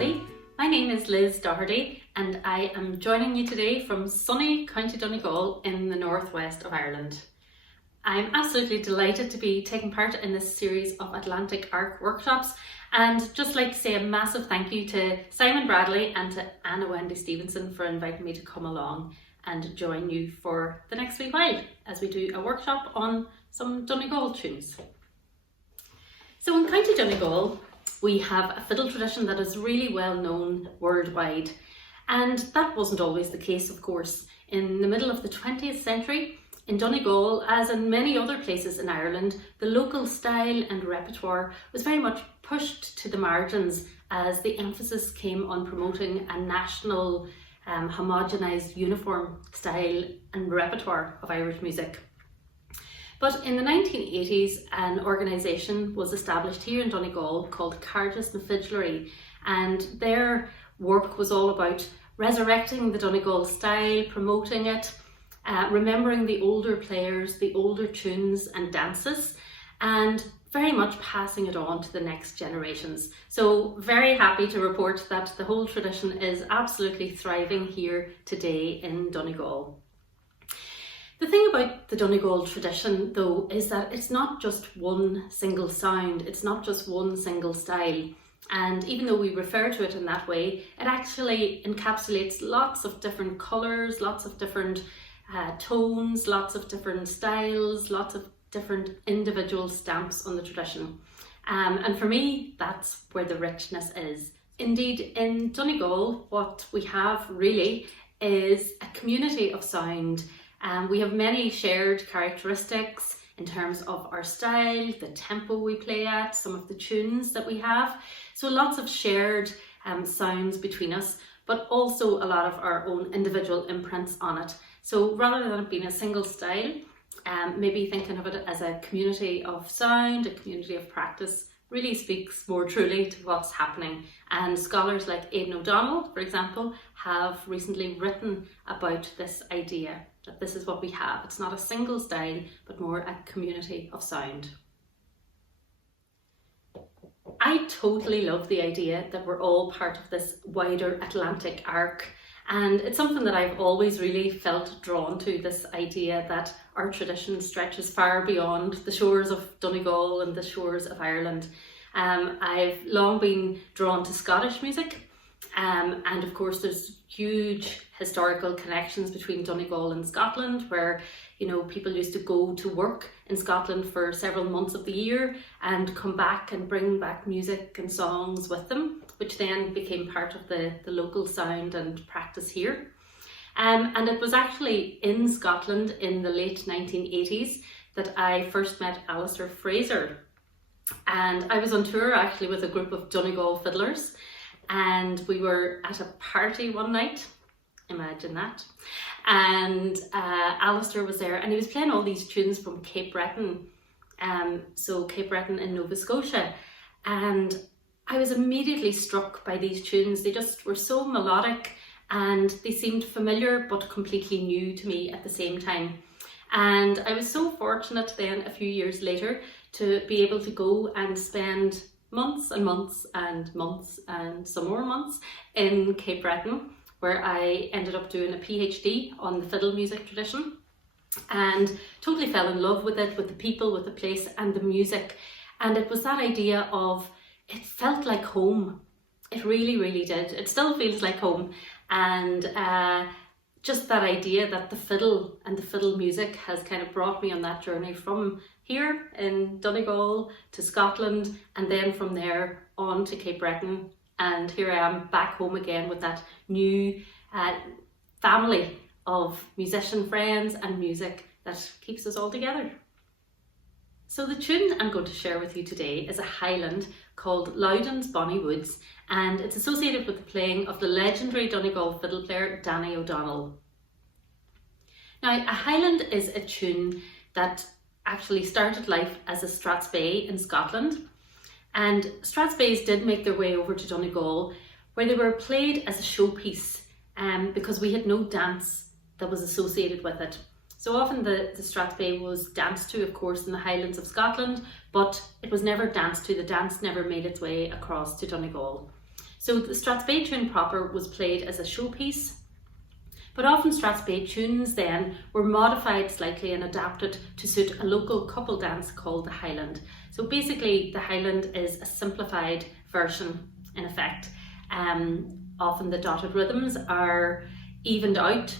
everybody. My name is Liz Docherty and I am joining you today from sunny County Donegal in the northwest of Ireland. I'm absolutely delighted to be taking part in this series of Atlantic Arc workshops, and just like to say a massive thank you to Simon Bradley and to Anna Wendy Stevenson for inviting me to come along and join you for the next wee while as we do a workshop on some Donegal tunes. So in County Donegal, we have a fiddle tradition that is really well known worldwide, and that wasn't always the case, of course. In the middle of the 20th century, in Donegal, as in many other places in Ireland, the local style and repertoire was very much pushed to the margins as the emphasis came on promoting a national, homogenised, uniform style and repertoire of Irish music. But in the 1980s, an organisation was established here in Donegal called Cargus na Fiddlery, and their work was all about resurrecting the Donegal style, promoting it, remembering the older players, the older tunes and dances, and very much passing it on to the next generations. So very happy to report that the whole tradition is absolutely thriving here today in Donegal. The thing about the Donegal tradition, though, is that it's not just one single sound, it's not just one single style. And even though we refer to it in that way, it actually encapsulates lots of different colours, lots of different tones, lots of different styles, lots of different individual stamps on the tradition. And for me, that's where the richness is. Indeed, in Donegal, what we have really is a community of sound. We have many shared characteristics in terms of our style, the tempo we play at, some of the tunes that we have. So lots of shared sounds between us, but also a lot of our own individual imprints on it. So rather than it being a single style, maybe thinking of it as a community of sound, a community of practice, really speaks more truly to what's happening. And scholars like Aidan O'Donnell, for example, have recently written about this idea, that this is what we have. It's not a single style, but more a community of sound. I totally love the idea that we're all part of this wider Atlantic arc. And it's something that I've always really felt drawn to, this idea that our tradition stretches far beyond the shores of Donegal and the shores of Ireland. I've long been drawn to Scottish music, and of course there's huge historical connections between Donegal and Scotland, where people used to go to work in Scotland for several months of the year and come back and bring back music and songs with them, which then became part of the local sound and practice here. And it was actually in Scotland in the late 1980s that I first met Alistair Fraser. And I was on tour actually with a group of Donegal fiddlers, and we were at a party one night, imagine that. And Alistair was there and he was playing all these tunes from Cape Breton, so Cape Breton in Nova Scotia. And I was immediately struck by these tunes. They just were so melodic and they seemed familiar but completely new to me at the same time. And I was so fortunate then a few years later to be able to go and spend months and months and months and some more months in Cape Breton, where I ended up doing a PhD on the fiddle music tradition and totally fell in love with it, with the people, with the place and the music. And it was that idea of, it felt like home. It really, really did. It still feels like home. And just that idea that the fiddle and the fiddle music has kind of brought me on that journey from here in Donegal to Scotland, and then from there on to Cape Breton. And here I am back home again with that new family of musician friends and music that keeps us all together. So the tune I'm going to share with you today is a Highland called Loudon's Bonny Woods, and it's associated with the playing of the legendary Donegal fiddle player Danny O'Donnell. Now, a Highland is a tune that actually started life as a strathspey in Scotland, and strathspeys did make their way over to Donegal, where they were played as a showpiece because we had no dance that was associated with it. So often the strathspey was danced to, of course, in the Highlands of Scotland, but it was never danced to. The dance never made its way across to Donegal. So the Strathspey tune proper was played as a showpiece, but often Strathspey tunes then were modified slightly and adapted to suit a local couple dance called the Highland. So basically the Highland is a simplified version in effect. Often the dotted rhythms are evened out,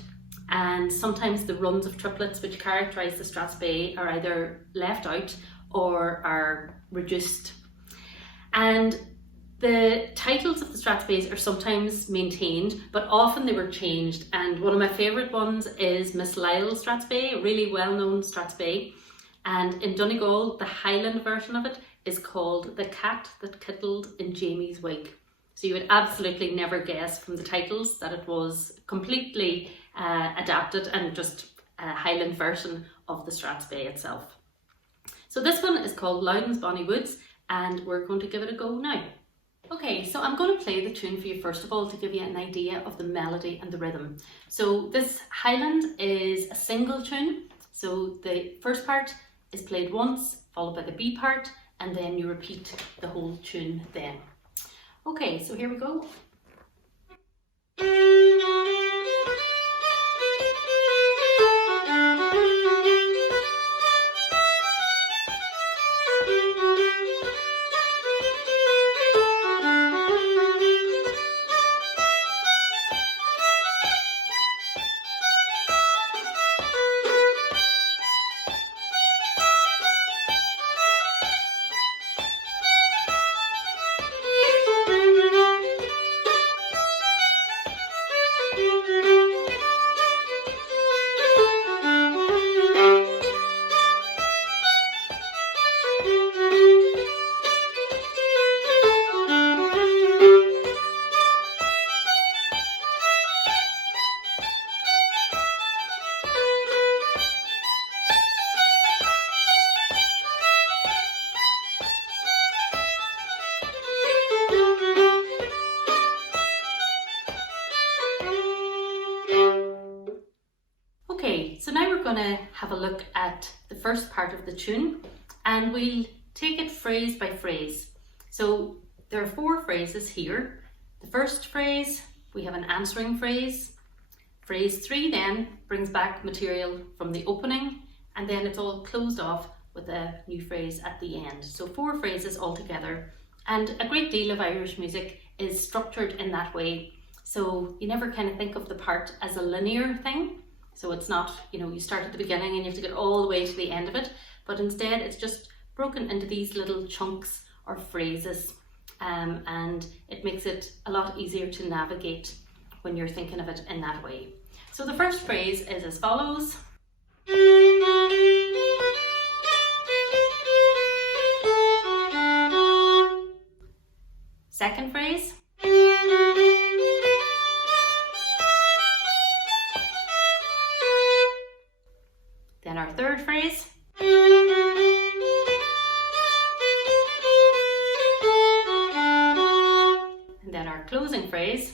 and sometimes the runs of triplets which characterise the Strathspey are either left out or are reduced. And the titles of the Strathspeys are sometimes maintained, but often they were changed. And one of my favourite ones is Miss Lyle's Strathspey, a really well-known Strathspey. And in Donegal, the Highland version of it is called The Cat That Kittled in Jamie's Wig. So you would absolutely never guess from the titles that it was completely adapted and just a Highland version of the Strathspey itself. So this one is called Loudon's Bonny Woods, and we're going to give it a go now. Okay, so I'm going to play the tune for you first of all to give you an idea of the melody and the rhythm. So this Highland is a single tune. So the first part is played once, followed by the B part, and then you repeat the whole tune then. Okay, so here we go. Okay, so now we're going to have a look at the first part of the tune, and we'll take it phrase by phrase. So there are 4 phrases here. The first phrase, we have an answering phrase. Phrase 3 then brings back material from the opening, and then it's all closed off with a new phrase at the end. So 4 phrases altogether, and a great deal of Irish music is structured in that way. So you never kind of think of the part as a linear thing. So it's not, you start at the beginning and you have to get all the way to the end of it, but instead it's just broken into these little chunks or phrases, and it makes it a lot easier to navigate when you're thinking of it in that way. So the first phrase is as follows. Second phrase. Then our third phrase. And then our closing phrase.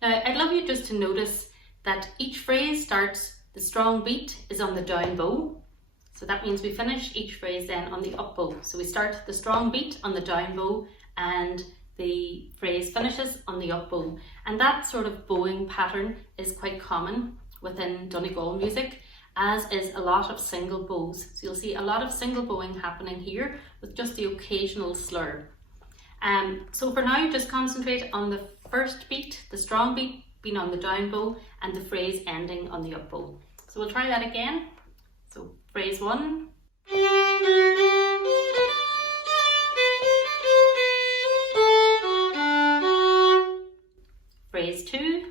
Now, I'd love you just to notice that each phrase starts, the strong beat is on the down bow. So that means we finish each phrase then on the up bow. So we start the strong beat on the down bow and the phrase finishes on the up bow. And that sort of bowing pattern is quite common within Donegal music, as is a lot of single bows. So you'll see a lot of single bowing happening here with just the occasional slur. So for now, just concentrate on the first beat, the strong beat being on the down bow, and the phrase ending on the up bow. So we'll try that again. So phrase 1. Phrase 2.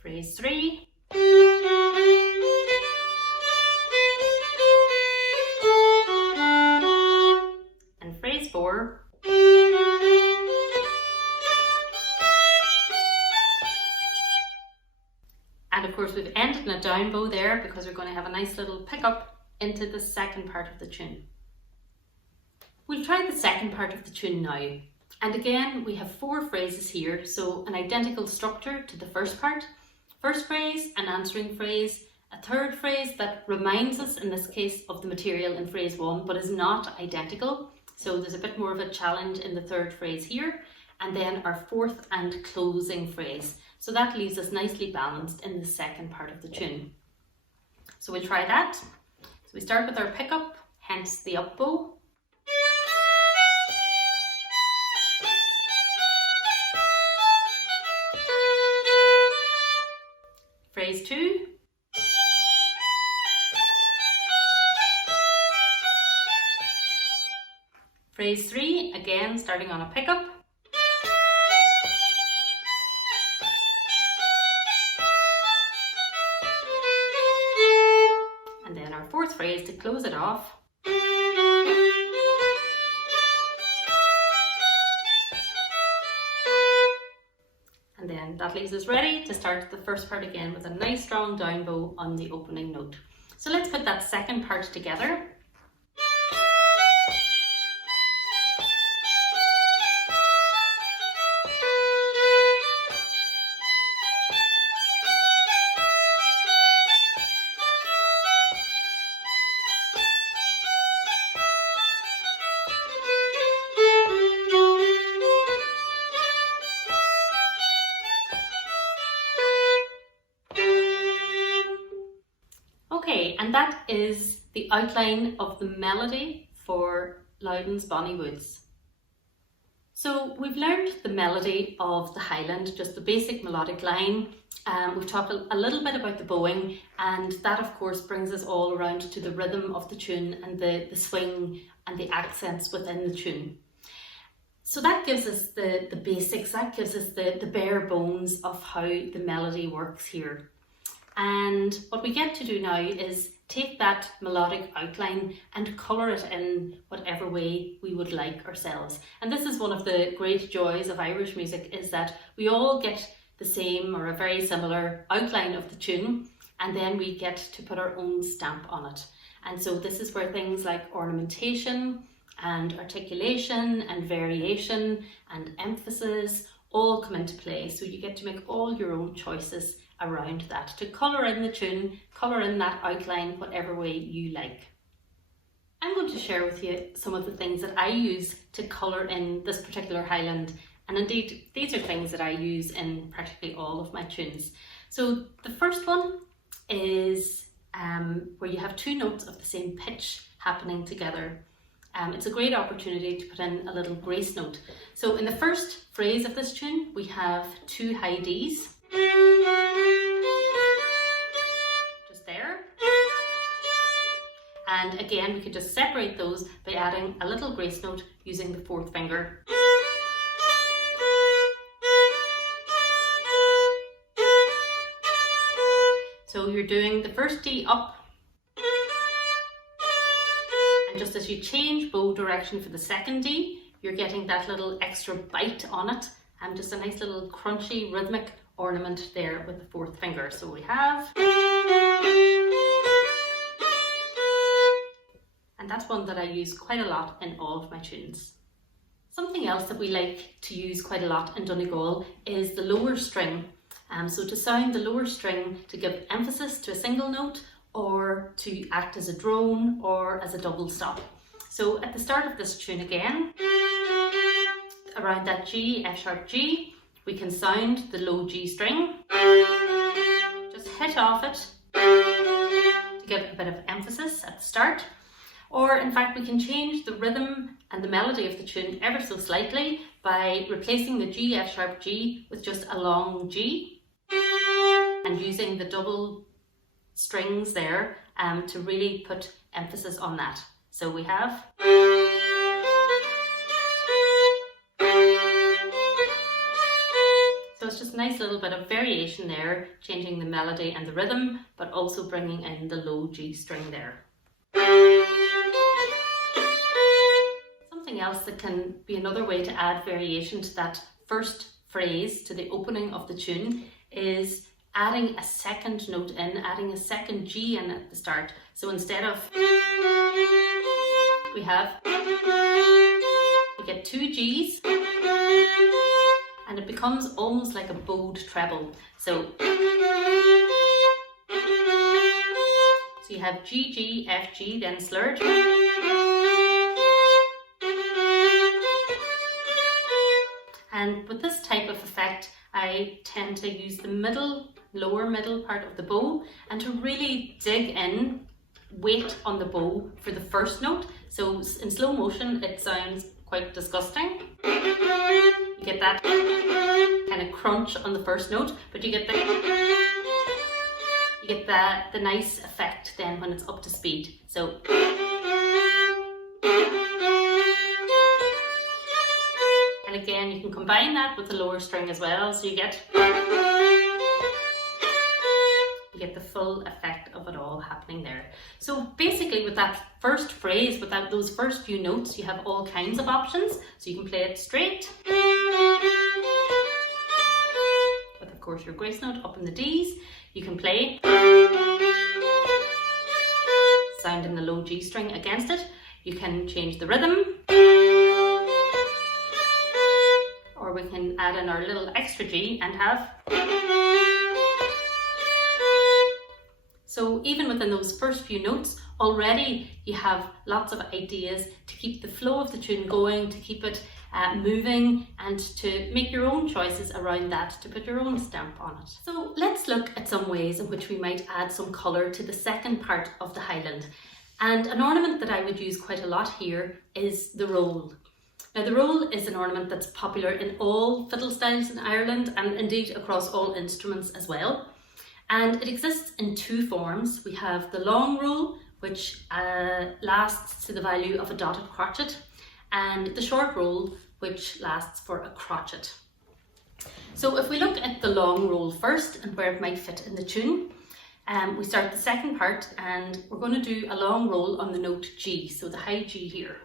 Phrase 3. And phrase 4. And of course we've ended in a down bow there because we're going to have a nice little pickup into the second part of the tune. We'll try the second part of the tune now. And again, we have 4 phrases here, so an identical structure to the first part. First phrase, an answering phrase, a third phrase that reminds us, in this case, of the material in phrase 1, but is not identical. So there's a bit more of a challenge in the third phrase here. And then our fourth and closing phrase. So that leaves us nicely balanced in the second part of the tune. So we'll try that. So we start with our pickup, hence the up bow. Phrase 2. Phrase 3, again starting on a pickup. And then our fourth phrase to close it off. And then that leaves us ready to start the first part again with a nice strong down bow on the opening note. So let's put that second part together. Okay, and that is the outline of the melody for Loudon's Bonnie Woods. So we've learned the melody of the Highland, just the basic melodic line. We've talked a little bit about the bowing, and that of course brings us all around to the rhythm of the tune and the swing and the accents within the tune. So that gives us the basics, that gives us the bare bones of how the melody works here. And what we get to do now is take that melodic outline and colour it in whatever way we would like ourselves. And this is one of the great joys of Irish music, is that we all get the same or a very similar outline of the tune, and then we get to put our own stamp on it. And so this is where things like ornamentation and articulation and variation and emphasis all come into play. So you get to make all your own choices around that, to colour in the tune, colour in that outline whatever way you like. I'm going to share with you some of the things that I use to colour in this particular Highland, and indeed these are things that I use in practically all of my tunes. So the first one is where you have 2 notes of the same pitch happening together. It's a great opportunity to put in a little grace note. So in the first phrase of this tune we have 2 high Ds. Just there. And again, we could just separate those by adding a little grace note using the 4th finger. So you're doing the first D up, and just as you change bow direction for the second D, you're getting that little extra bite on it, and just a nice little crunchy rhythmic ornament there with the 4th finger. So we have, and that's one that I use quite a lot in all of my tunes. Something else that we like to use quite a lot in Donegal is the lower string. So to sound the lower string to give emphasis to a single note, or to act as a drone or as a double stop. So at the start of this tune again, around that G, F sharp G, we can sound the low G string, just hit off it to give a bit of emphasis at the start. Or in fact we can change the rhythm and the melody of the tune ever so slightly by replacing the G, F sharp G with just a long G, and using the double strings there to really put emphasis on that. So we have, so it's just a nice little bit of variation there, changing the melody and the rhythm, but also bringing in the low G string there. Something else that can be another way to add variation to that first phrase, to the opening of the tune, is adding a second note in, adding a second G in at the start. So instead of, we get 2 Gs, and it becomes almost like a bowed treble. So you have G, G, F, G, then slurred. And with this type of effect, I tend to use the lower middle part of the bow, and to really dig in, weight on the bow for the first note. So in slow motion, it sounds quite disgusting. You get that kind of crunch on the first note, but you get the nice effect then when it's up to speed. So and again, you can combine that with the lower string as well, so you get the full effect of it all happening there. So basically with that first phrase, with those first few notes, you have all kinds of options. So you can play it straight, with of course your grace note up in the Ds. You can play sound in the low G string against it. You can change the rhythm, or we can add in our little extra G and have. So even within those first few notes, already you have lots of ideas to keep the flow of the tune going, to keep it moving, and to make your own choices around that, to put your own stamp on it. So let's look at some ways in which we might add some colour to the second part of the Highland. And an ornament that I would use quite a lot here is the roll. Now the roll is an ornament that's popular in all fiddle styles in Ireland, and indeed across all instruments as well. And it exists in two forms. We have the long roll, which lasts to the value of a dotted crotchet, and the short roll, which lasts for a crotchet. So if we look at the long roll first and where it might fit in the tune, we start the second part, and we're going to do a long roll on the note G, so the high G here.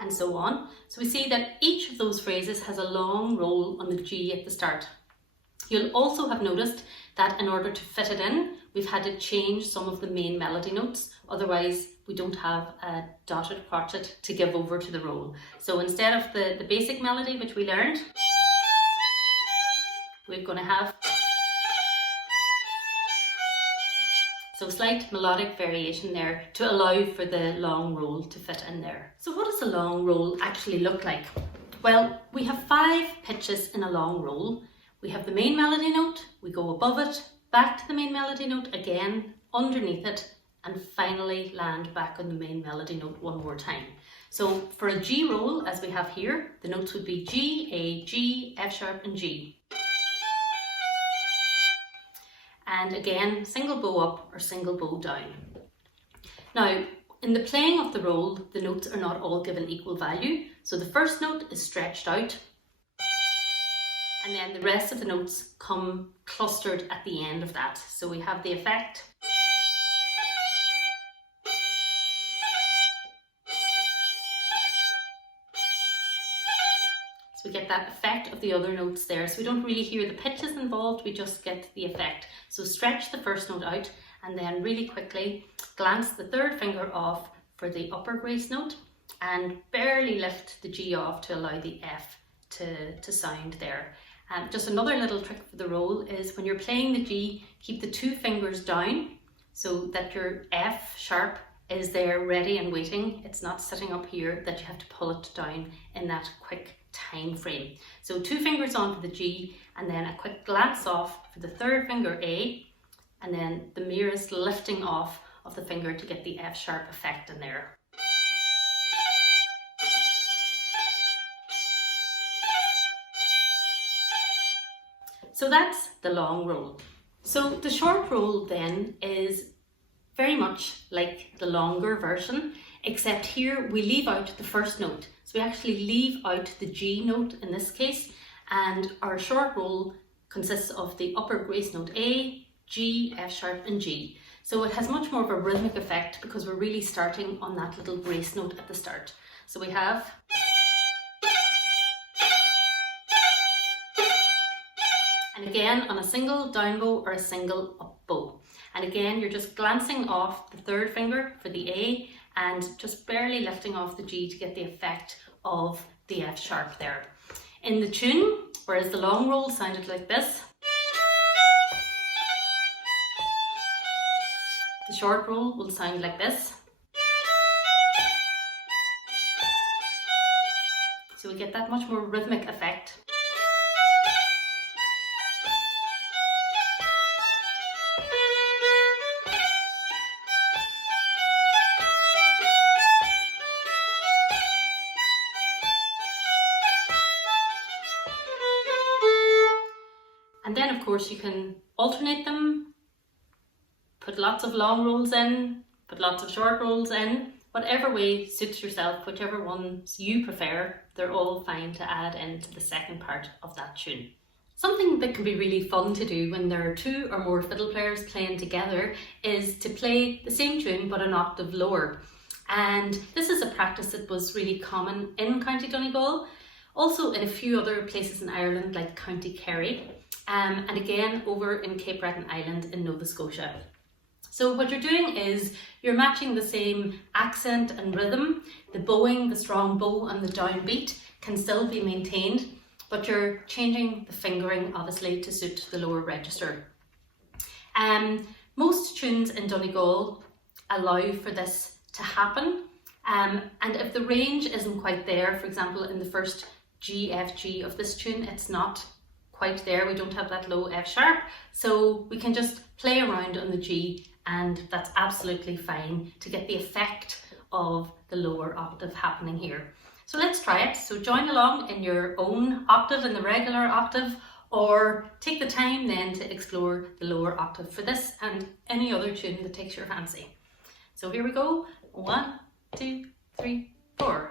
And so on. So we see that each of those phrases has a long roll on the G at the start. You'll also have noticed that in order to fit it in, we've had to change some of the main melody notes, otherwise we don't have a dotted crotchet to give over to the roll. So instead of the basic melody which we learned, we're going to have so slight melodic variation there to allow for the long roll to fit in there. So what does a long roll actually look like? Well, we have 5 pitches in a long roll. We have the main melody note, we go above it, back to the main melody note again, underneath it, and finally land back on the main melody note one more time. So for a G roll, as we have here, the notes would be G, A, G, F sharp and G. And again, single bow up or single bow down. Now, in the playing of the roll, the notes are not all given equal value. So the first note is stretched out, and then the rest of the notes come clustered at the end of that. So we have the effect. So we get that effect of the other notes there. So we don't really hear the pitches involved, we just get the effect. So stretch the first note out, and then really quickly glance the third finger off for the upper grace note, and barely lift the G off to allow the F to sound there. Just another little trick for the roll is when you're playing the G, keep the 2 fingers down so that your F sharp is there ready and waiting. It's not sitting up here that you have to pull it down in that quick time frame. So 2 fingers on for the G, and then a quick glance off for the third finger A, and then the merest lifting off of the finger to get the F sharp effect in there. So that's the long roll. So the short roll then is very much like the longer version, except here we leave out the first note. So we actually leave out the G note in this case, and our short roll consists of the upper grace note A, G, F sharp and G. So it has much more of a rhythmic effect because we're really starting on that little grace note at the start. So we have And again, on a single down bow or a single up bow. And again, you're just glancing off the third finger for the A and just barely lifting off the G to get the effect of the F sharp there. In the tune, whereas the long roll sounded like this, the short roll will sound like this. So we get that much more rhythmic effect. And then of course you can alternate them, put lots of long rolls in, put lots of short rolls in, whatever way suits yourself, whichever ones you prefer, they're all fine to add into the second part of that tune. Something that can be really fun to do when there are two or more fiddle players playing together is to play the same tune but an octave lower. And this is a practice that was really common in County Donegal, also in a few other places in Ireland like County Kerry, and again over in Cape Breton Island in Nova Scotia. So what you're doing is you're matching the same accent and rhythm. The bowing, the strong bow and the downbeat can still be maintained, but you're changing the fingering obviously to suit the lower register. Most tunes in Donegal allow for this to happen, and if the range isn't quite there, for example in the first G, F, G of this tune, it's not quite there, we don't have that low F sharp, so we can just play around on the G and that's absolutely fine to get the effect of the lower octave happening here. So let's try it. So join along in your own octave, in the regular octave, or take the time then to explore the lower octave for this and any other tune that takes your fancy. So here we go, 1, 2, 3, 4.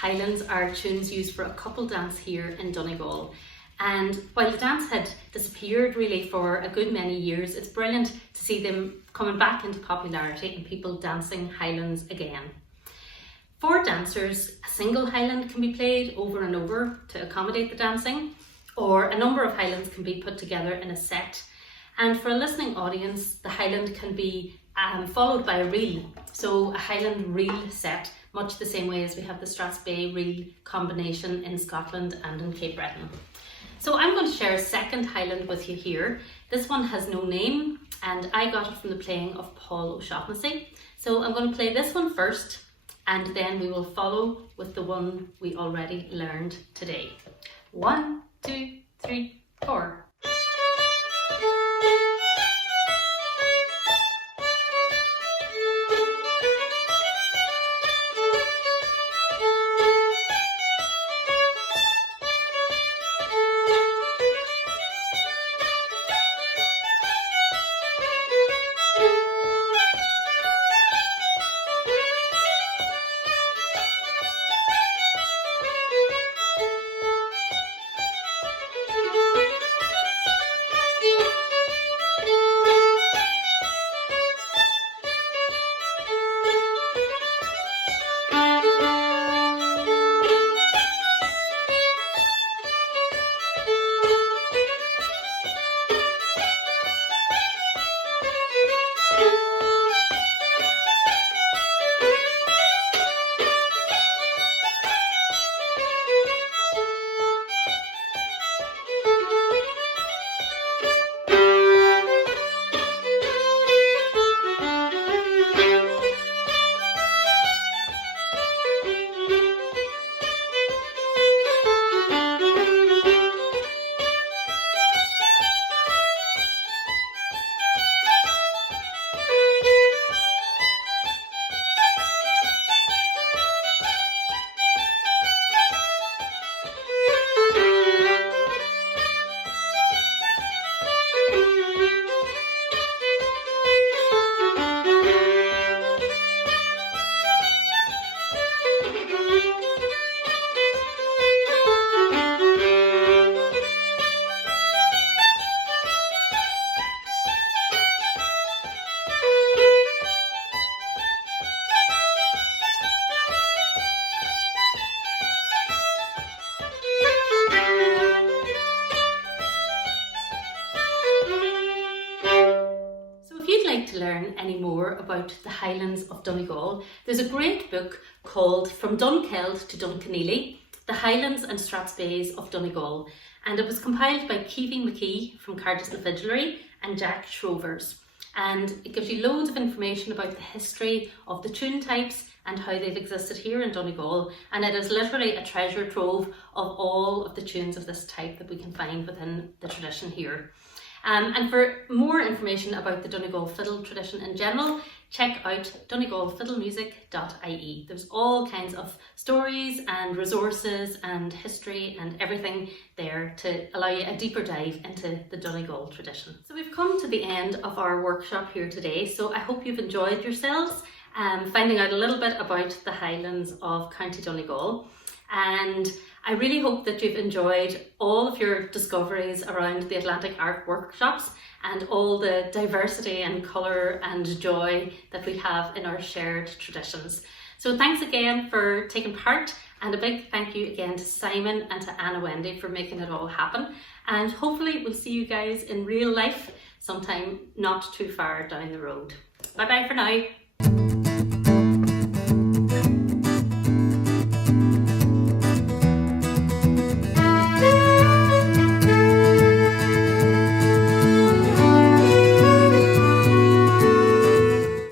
Highlands are tunes used for a couple dance here in Donegal, and while the dance had disappeared really for a good many years, it's brilliant to see them coming back into popularity and people dancing Highlands again. For dancers, a single Highland can be played over and over to accommodate the dancing, or a number of Highlands can be put together in a set, and for a listening audience the Highland can be followed by a reel, so a Highland reel set, much the same way as we have the Strathspey reel combination in Scotland and in Cape Breton. So I'm going to share a second Highland with you here. This one has no name and I got it from the playing of Paul O'Shaughnessy. So I'm going to play this one first and then we will follow with the one we already learned today. 1, 2, 3, 4. like to learn any more about the Highlands of Donegal, there's a great book called From Dunkeld to Dunkeneely, The Highlands and Strathspeys of Donegal, and it was compiled by Keevy McKee from Cardi's the Fiddlery and Jack Shrovers. And it gives you loads of information about the history of the tune types and how they've existed here in Donegal, and it is literally a treasure trove of all of the tunes of this type that we can find within the tradition here. And for more information about the Donegal fiddle tradition in general, check out donegalfiddlemusic.ie. There's all kinds of stories and resources and history and everything there to allow you a deeper dive into the Donegal tradition. So we've come to the end of our workshop here today, so I hope you've enjoyed yourselves finding out a little bit about the Highlands of County Donegal. And I really hope that you've enjoyed all of your discoveries around the Atlantic Art workshops and all the diversity and colour and joy that we have in our shared traditions. So thanks again for taking part, and a big thank you again to Simon and to Anna Wendy for making it all happen. And hopefully we'll see you guys in real life sometime not too far down the road. Bye bye for now.